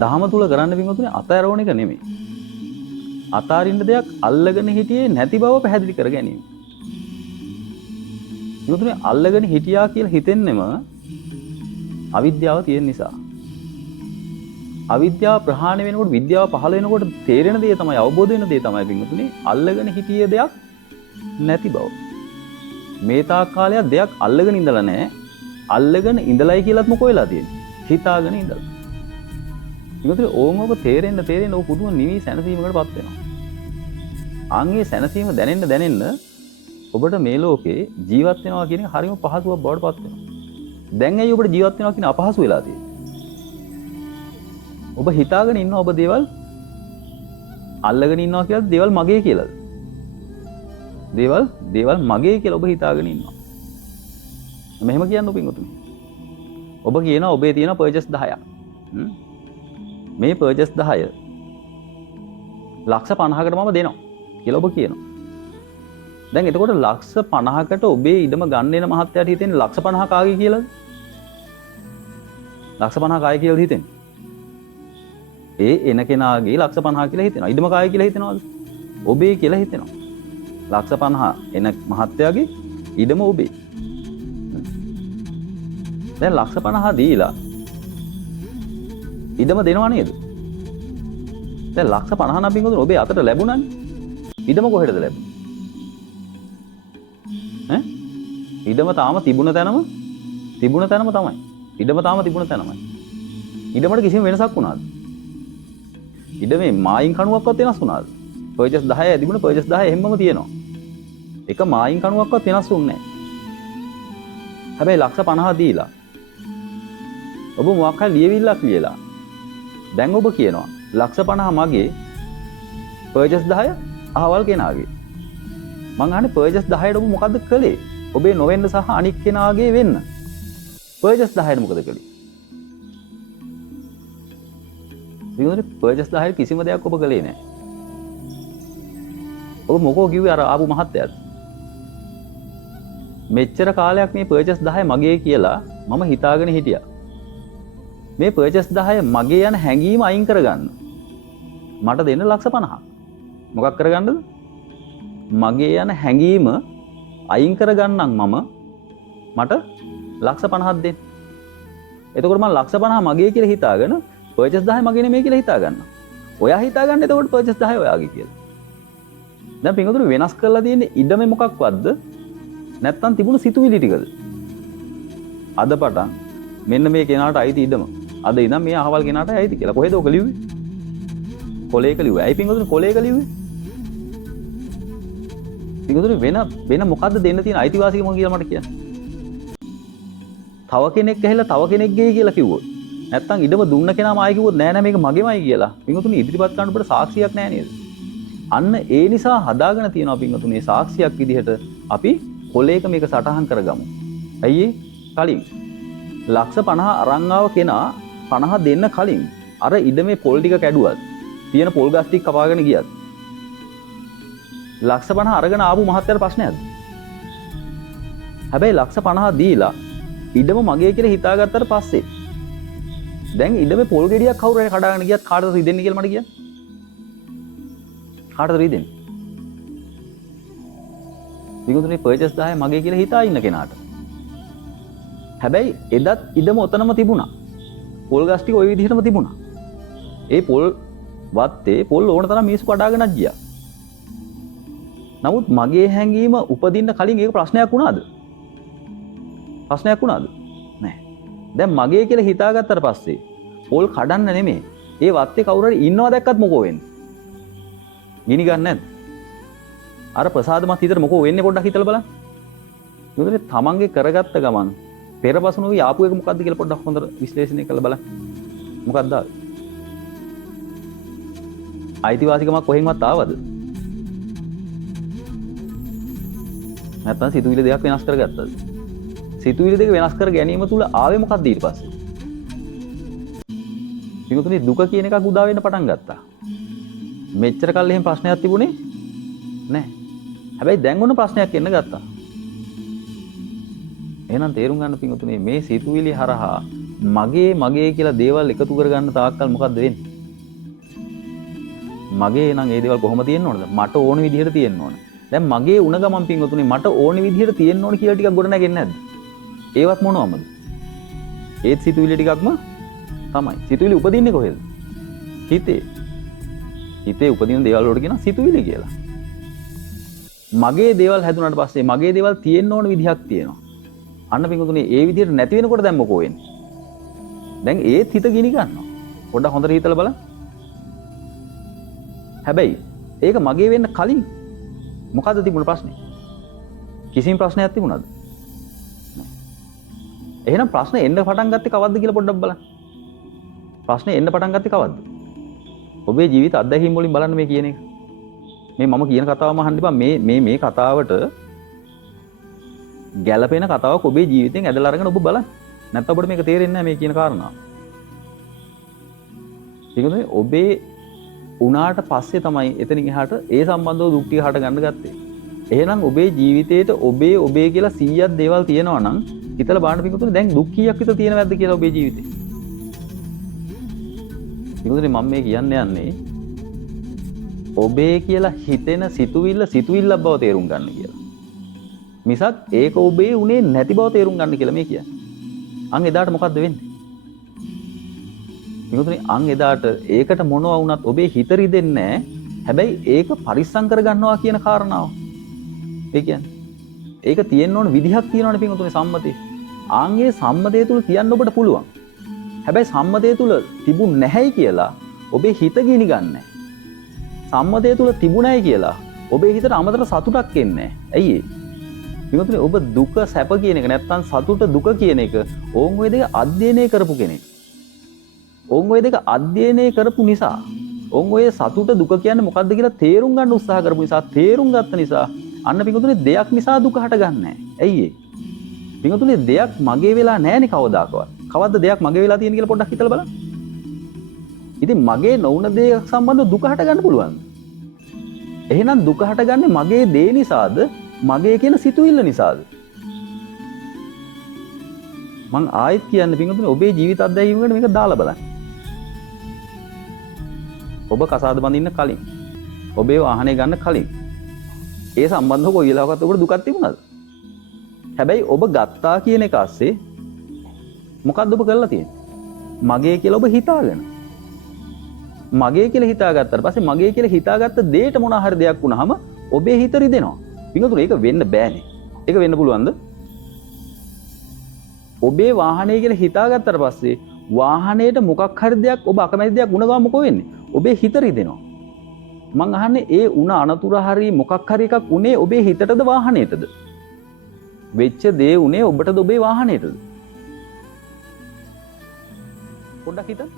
දහම තුල කරන්න පින්වතුනි අතෑරවන එක නෙමෙයි. අතාරින්න දෙයක් අල්ලගෙන හිටියේ නැති බව පැහැදිලි කර ගැනීම. පින්වතුනි අල්ලගෙන හිටියා කියලා හිතෙන්නෙම අවිද්‍යාව තියෙන නිසා. අවිද්‍යාව ප්‍රහාණය වෙනකොට විද්‍යාව පහළ වෙනකොට තේරෙන දේ තමයි අවබෝධ වෙන දේ තමයි පින්වතුනි අල්ලගෙන හිටියේ දෙයක් නැති බව. මේ තාක් කාලයක් දෙයක් අල්ලගෙන ඉඳලා නැහැ. අල්ලගෙන ඉඳලයි කියලාත් මොකෝ වෙලා තියෙන්නේ. හිතාගෙන ඉඳලා. පින්වතුනි ඕමක තේරෙන්න ඕක පුදුම නිවි සැනසීමකටපත් වෙනවා. ආන්ගේ සැනසීම දැනෙන්න ඔබට මේ ලෝකේ ජීවත් වෙනවා කියන එක හරිම පහසුවක් බවට පත් වෙනවා. දැන් ඇයි ඔබට ජීවත් වෙනවා කියන අපහසු වෙලා තියෙන්නේ? ඔබ හිතාගෙන ඉන්නවා ඔබ දේවල් අල්ලගෙන ඉන්නවා කියලාද දේවල් මගේ කියලාද? දේවල් මගේ කියලා ඔබ හිතාගෙන ඉන්නවා. මෙහෙම කියන්න පින්වතුනි. ඔබ කියනවා ඔබේ තියෙන පර්චේස් 10ක්. මේ පර්චේස් 10 ලක්ෂ 50කට මම දෙනවා කියලා ඔබ කියනවා. දැන් එතකොට ලක්ෂ 50කට ඔබේ ඉඩම ගන්න වෙන මහත්තයාට හිතෙන්නේ ලක්ෂ 50 කාගේ කියලාද? ලක්ෂ 50 කාගේ කියලාද හිතෙන්නේ? ඒ එන කෙනාගේ ලක්ෂ 50 කියලා හිතෙනවා. ඉඩම කාගේ කියලා හිතනවද? ඔබේ කියලා හිතෙනවා. ලක්ෂ 50 එන මහත්තයාගේ ඉඩම ඔබේ. දැන් ලක්ෂ 50 දීලා ඉඩම දෙනවා නේද? දැන් ලක්ෂ 50 නම් පින්වතුනි ඔබේ අතට ලැබුණානේ. ඉඩම කොහෙටද ලැබුණේ? ඈ? ඉඩම තාම තිබුණ තැනම තමයි. ඉඩම තාම තිබුණ තැනමයි. ඉඩමට කිසිම වෙනසක් වුණාද? ඉඩමේ මායින් කණුවක්වත් වෙනස් වුණාද? පර්චේස් 10 තිබුණ පර්චේස් 10 එහෙම්මම තියෙනවා. එක මායින් කණුවක්වත් වෙනස් වුන්නේ නැහැ. හැබැයි ලක්ෂ 50 දීලා ඔබ මොකක් හරි ලියවිල්ලක් ලියලා දැන් ඔබ කියනවා ලක්ෂ 50 මගේ පර්චේස් 10 අහවල් කෙනාගේ. මං අහන්නේ පර්චේස් 10ට ඔබ මොකද්ද කළේ? ඔබේ නොවෙන්න සහ අනික් කෙනාගේ වෙන්න. පර්චේස් 10ට මොකද කළේ? විනෝද පර්චේස් 10ට කිසිම දෙයක් ඔබ කළේ නැහැ. ඔබ මොකෝ කිව්වේ අර ආපු මහත්තයාට? මෙච්චර කාලයක් මේ පර්චේස් 10 මගේ කියලා මම හිතාගෙන හිටියා. මේ පර්චේස් 10 මගේ යන හැඟීම අයින් කරගන්න. මට දෙන්න ලක්ෂ 50ක්. මොකක් කරගන්නද? මගේ යන හැඟීම අයින් කරගන්නම් මට ලක්ෂ 50ක් දෙන්න. එතකොට මම ලක්ෂ 50 මගේ කියලා හිතාගෙන පර්චේස් 10 මගේ නෙමෙයි කියලා හිතා ගන්නවා. ඔයා හිතා ගන්න එතකොට පර්චේස් 10 ඔයාගේ කියලා. දැන් පින්වතුනි වෙනස් කරලා තියෙන්නේ ඉඩමේ මොකක්වත්ද? නැත්තම් තිබුණු සිතුවිලි ටිකද? අද පටන් මෙන්න මේ කෙනාට අයිති ඉඩම. අද ඉඳන් මේ අහවල් කෙනාට අයිති කියලා. කොහෙද ඔක ලිව්වේ? කොලේක ලිව්වේ. ඇයි පින්වතුනි කොලේක ලිව්වේ? පින්වතුනි වෙන මොකද්ද දෙන්න තියෙන අයිතිවාසිකම කියලා මට කියන්න. තව කෙනෙක් ඇහිලා තව කෙනෙක් ගෙයි කියලා කිව්වොත් නැත්තම් ඉඩම දුන්න කෙනාම ආයි කිව්වොත් නෑ මේක මගේමයි කියලා. පින්වතුනි ඉදිරිපත් කරන්න අපිට සාක්ෂියක් නෑ නේද? අන්න ඒ නිසා හදාගෙන තියෙනවා පින්වතුනි සාක්ෂියක් විදිහට අපි කොලේක මේක සටහන් කරගමු. ඇයි කලින් ලක්ෂ 50 අරන් ආව කෙනා 50 දෙන්න කලින් අර ඉඩමේ පොල් ටික කැඩුවත් තියෙන පොල් ගස් ටික කපාගෙන ගියත් ලක්ෂ 50 අරගෙන ආපු මහත්තයාට ප්‍රශ්නයක්ද? හැබැයි ලක්ෂ 50 දීලා ඉඩම මගේ කියලා හිතාගත්තට පස්සේ දැන් ඉඩමේ පොල් ගෙඩියක් කවුරු හරි කඩාගෙන ගියත් කාටද රිදෙන්නේ කියලා මට කියන්න. කාටද රිදෙන්නේ? විගුතුනේ පර්චේස් 10 මගේ කියලා හිතා ඉන්න කෙනාට. හැබැයි එදත් ඉඩම ඔතනම තිබුණා. පොල් ගස් ටික ওই විදිහටම තිබුණා. ඒ පොල් වත්තේ පොල් ඕන තරම් මිනිස්සු කඩාගෙනත් ගියා. නමුත් මගේ හැඟීම උපදින්න කලින් ඒක ප්‍රශ්නයක් වුණාද? ප්‍රශ්නයක් වුණාද? නැහැ. දැන් මගේ කියලා හිතාගත්තට පස්සේ පොල් කඩන්න නෙමෙයි. ඒ වත්තේ කවුරු හරි ඉන්නවා දැක්කත් මොකෝ වෙන්නේ? ගිනි ගන්න නැද්ද? අර ප්‍රසාදමත් හිතට මොකෝ වෙන්නේ පොඩ්ඩක් හිතලා බලන්න. මොකද තමන්ගේ කරගත්ත ගමන් පෙරපසු නොවි ආපු එක මොකද්ද කියලා පොඩ්ඩක් හොඳට විශ්ලේෂණය කරලා බලන්න. මොකක්ද ආවේ? අයිතිවාසිකමක් කොහෙන්වත් ආවද? නැත්තම් සිතුවිලි දෙකක් වෙනස් කරගත්තද? සිතුවිලි දෙක වෙනස් කර ගැනීම තුල ආවේ මොකක්ද ඊට පස්සේ? පිටුතුනේ දුක කියන එකක් උදා වෙන්න පටන් ගත්තා. මෙච්චර කල් එහෙම ප්‍රශ්නයක් තිබුණේ නැහැ. හැබැයි දැන් ඔන්න ප්‍රශ්නයක් එන්න ගත්තා. එහෙනම් තේරුම් ගන්න පිටුතුනේ මේ සිතුවිලි හරහා මගේ කියලා දේවල් එකතු කරගන්න තාක්කල් මොකද්ද වෙන්නේ? මගේ නම් ඒ දේවල් කොහොම තියෙන්න ඕනද? මට ඕන විදිහට තියෙන්න ඕන. දැන් මගේ උණ ගමන් පින්වතුනි මට ඕන විදිහට තියෙන්න ඕන කියලා ටිකක් ගොඩ නැගෙන්නේ නැද්ද? ඒවත් මොනවමද? ඒත් සිතුවිලි ටිකක්ම තමයි. සිතුවිලි උපදින්නේ කොහෙද? හිතේ. හිතේ උපදින දේවල් වලට කියන සිතුවිලි කියලා. මගේ දේවල් හැදුනාට පස්සේ මගේ දේවල් තියෙන්න ඕන විදිහක් තියෙනවා. අන්න පින්වතුනි ඒ විදිහට නැති වෙනකොට දැන් මොකෝ වෙන්නේ? දැන් ඒත් හිත ගිනි ගන්නවා. පොඩ්ඩක් හොඳට හිතලා බලන්න. හැබැයි ඒක මගේ වෙන්න කලින් මොකද්ද තිබුණ ප්‍රශ්නේ? කිසිම ප්‍රශ්නයක් තිබුණාද? නැහැ. එහෙනම් ප්‍රශ්නේ එන්න පටන් ගත්තේ කවද්ද කියලා පොඩ්ඩක් බලන්න. ප්‍රශ්නේ එන්න පටන් ගත්තේ කවද්ද? ඔබේ ජීවිත අත්දැකීම් වලින් බලන්න මේ කියන එක. මේ මම කියන කතාවම අහන්න එපා. මේ කතාවට ගැළපෙන කතාවක් ඔබේ ජීවිතෙන් ඇදලා අරගෙන ඔබ බලන්න. නැත්නම් ඔබට මේක තේරෙන්නේ නැහැ මේ කියන කාරණාව. ඒකනේ ඔබේ උනාට පස්සේ තමයි එතනින් එහාට ඒ සම්බන්ධව දුක් ටික හට ගන්න ගත්තේ. එහෙනම් ඔබේ ජීවිතේට ඔබේ කියලා 100ක් දේවල් තියෙනවා නම් හිතලා බලන්න පිටුතුනේ දැන් දුක් කීයක් විතර තියෙනවද කියලා ඔබේ ජීවිතේ. පිටුතුනේ මම මේ කියන්න යන්නේ ඔබේ කියලා හිතෙන සිතුවිල්ල බව තේරුම් ගන්න කියලා. මිසක් ඒක ඔබේ උනේ නැති බව තේරුම් ගන්න කියලා මේ කියන්නේ. අන් එදාට මොකද්ද වෙන්නේ? පිටුතුනේ අන් එදාට ඒකට මොනවා වුණත් ඔබේ හිත රිදෙන්නේ නැහැ. හැබැයි ඒක පරිස්සම් කර ගන්නවා කියන කාරණාව. ඒ කියන්නේ ඒක තියෙන්න ඕන විදිහක් තියෙනවනේ පිටුතුනේ සම්මතේ. ආන්ගේ සම්මතය තුල තියන්න ඔබට පුළුවන්. හැබැයි සම්මතය තුල තිබුණ නැහැයි කියලා ඔබේ හිත ගිනි ගන්නෑ. සම්මතය තුල තිබුණයි කියලා ඔබේ හිතට අමතර සතුටක් එන්නේ නැහැ. ඇයි ඒ? පිටුතුනේ ඔබ දුක සැප කියන එක නැත්තම් සතුට දුක කියන එක ඕන් ඔය දෙක අධ්‍යයනය කරපු කෙනෙක්. ඕන් ඔය දෙක අධ්‍යයනය කරපු නිසා ඕන් ඔය සතුට දුක කියන්නේ මොකද්ද කියලා තේරුම් ගන්න උත්සාහ කරපු නිසා තේරුම් ගත්ත නිසා අන්න පිටුතුනේ දෙයක් නිසා දුක හටගන්නේ නැහැ. ඇයි ඒ? පිටුතුනේ දෙයක් මගේ වෙලා නැහැනේ කවදාකවත්. කවද්ද දෙයක් මගේ වෙලා තියෙන කියලා පොඩ්ඩක් හිතලා බලන්න. ඉතින් මගේ නොවුන දෙයක් සම්බන්ධව දුක හටගන්න පුළුවන්. එහෙනම් දුක හටගන්නේ මගේ දේ නිසාද? මගේ කියන සිතුවිල්ල නිසාද? මං ආයෙත් කියන්නේ පිටුතුනේ ඔබේ ජීවිත අත්දැකීමකට මේක දාලා බලන්න. ඔබ කසාද බඳින්න කලින් ඔබේ වාහනේ ගන්න කලින් ඒ සම්බන්ධව කොයි වෙලාවකත් ඔබට දුකක් තිබුණාද? හැබැයි ඔබ ගත්තා කියන එක ASCII මොකද්ද ඔබ කරලා තියෙන්නේ? මගේ කියලා ඔබ හිතාගෙන. මගේ කියලා හිතාගත්තාට පස්සේ මගේ කියලා හිතාගත්ත දෙයට මොන හරි දෙයක් වුණාම ඔබේ හිත රිදෙනවා. පිටුතුනේ ඒක වෙන්න බෑනේ. ඒක වෙන්න පුළුවන්ද? ඔබේ වාහනේ කියලා හිතාගත්තාට පස්සේ වාහනේට මොකක් හරි දෙයක් ඔබ අකමැති දෙයක් වුණ ගමන් මොකෝ වෙන්නේ? ඔබේ හිත රිදෙනවා. මං අහන්නේ ඒ උණ අනතුර හරි මොකක් හරි එකක් උනේ ඔබේ හිතටද වාහනේටද? වෙච්ච දේ උනේ ඔබටද ඔබේ වාහනේටද? පොඩ්ඩක් හිතන්න.